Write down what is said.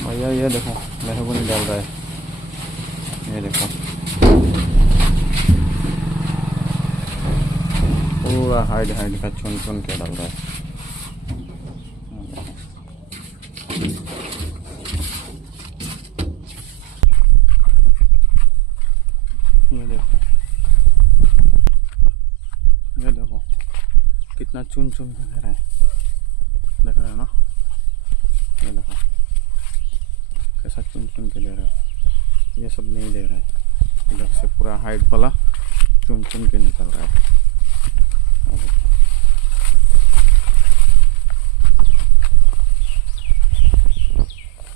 भैया ये देखो मेहगनी डाल रहा है, ये देखो पूरा हाइड हाइड का चुन चुन के डाल रहा है। ये देखो कितना चुन चुन के दे रहा है, देख रहे हो ना, ये देखो कैसा चुन चुन के दे रहा है। ये सब नहीं दे रहा है, इधर से पूरा हाइट वाला चुन चुन के निकल रहा है।